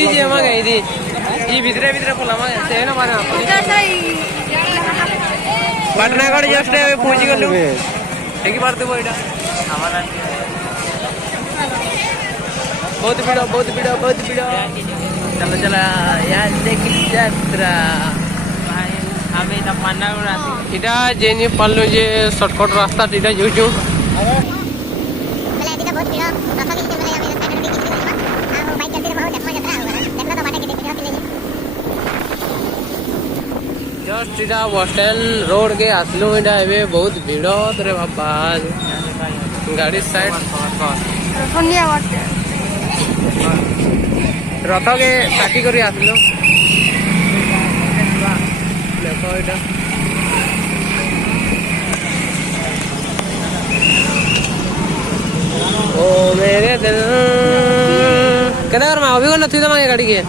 इदी जे मा गई इदी ई भितरे भितरे पोला मा से न मारे पाटनागढ़ जस्ट पहुंची गलु देखि पारते बो एटा हमारा बहुत भीड़ चलो चला यार देखि यात्रा भाई हमें इटा पाटनागढ़ आती इटा जेनी पालनु जे शॉर्टकट रास्ता इटा जोजु जस्ट इटा बस स्टैंड रोड के आसलु इटा एबे बहुत भीड़ रे बाबा गाड़ी साइड रथ के काटी करी आसलु देखो इटा ओ मेरे दिल केना कर मैं अभी को नथी मांगे गाड़ी के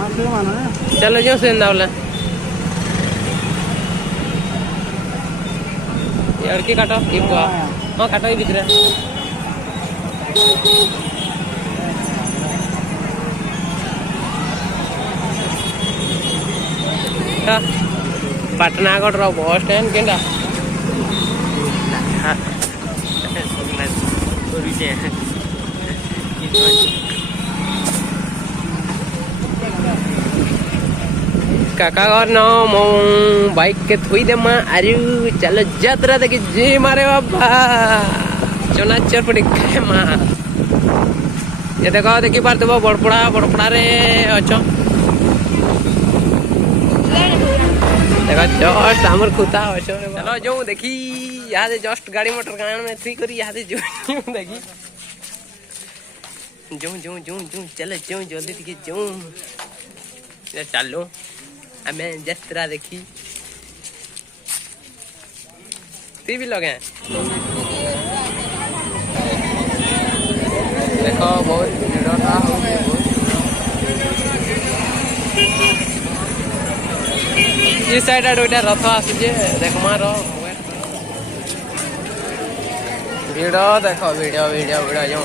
चलो जो से बोले लड़की काटो इबा हां काटो ई भीतर पाटनागढ़ रो बस स्टैंड केंडा काका घर न मो बाइक के थोई दे मा अरे चलो यात्रा देखि जी मारे बाबा चनाचर पड़ी खाए मा ये देखो देखि पार देबो बड़पड़ा रे अच्छा देखो जस्ट हमर खुता अच्छा चलो जो देखी यहाँ से जस्ट गाड़ी मोटर गान में थी करी यहाँ से जो देखी जो चलो जो जल्दी देखी जो चलो हमें यात्रा देखी ती भी लगे देखो बहुत भीड़ था इस साइड आडे रथ आसुचे देख मार भीड़ देख वीडियो जो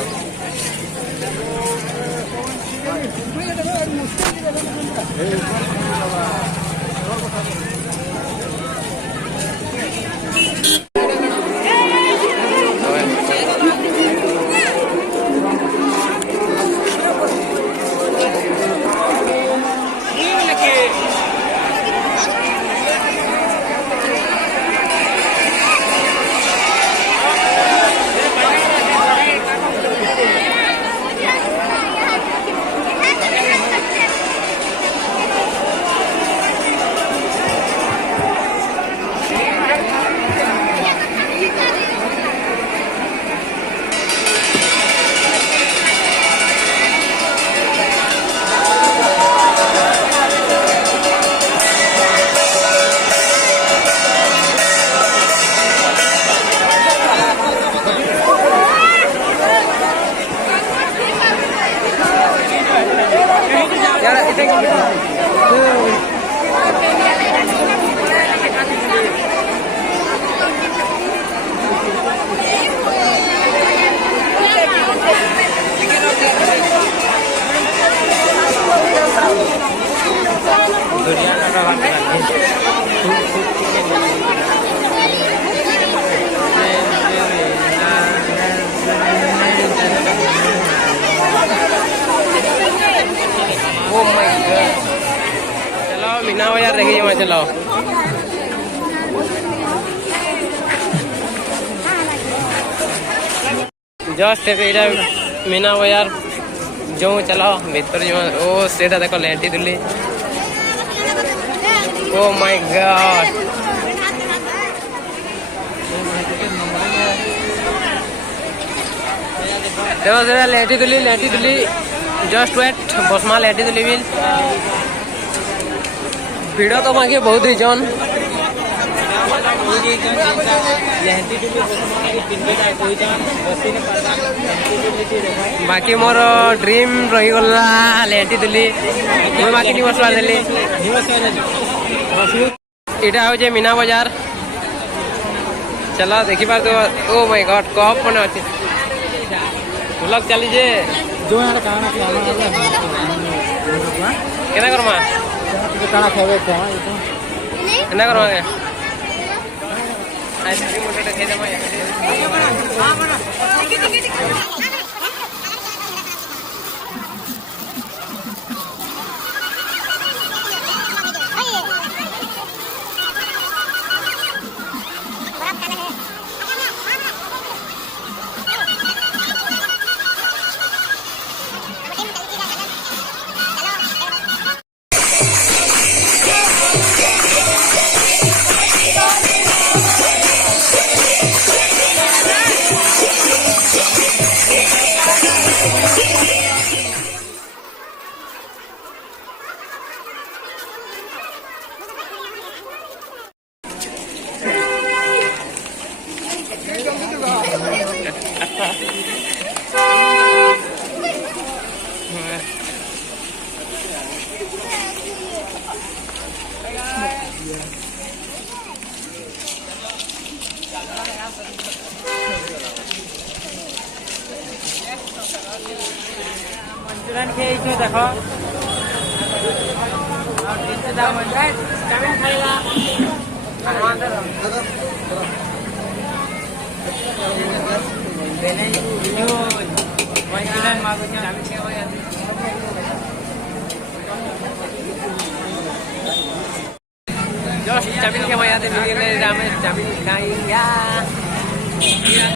मीना बाजार देखिए वहाँ चलो जस्ट मीना बाजार जो चलो भीतर जो ओ सीधा देखो लेटी दुली ओ माय गॉड देखो सीधा लेटी दुली जस्ट वेट बसमा लेटी दुली बिल भीड़ तो मांगे बहुत ही जन बाकी मोर ड्रीम रही गला लेटी दुली मैं बाकी नहीं बसवा देली इटा हो मीना बाजार चला देखी पार तो ओ माय गॉड कप मन अच्छे ब्लॉग चली जे जो यार केना करमा काना खावे थे केना करमा के आइसक्रीम मोटे खाइ देमा हां बना मंचूरियन के इसमें देखो और कितने दाम बन जाए चाउमीन खाएगा मंचूरियन मांगो चाउमीन के हो जाती जस्ट चाउमीन के वजह से चाउमीन खाई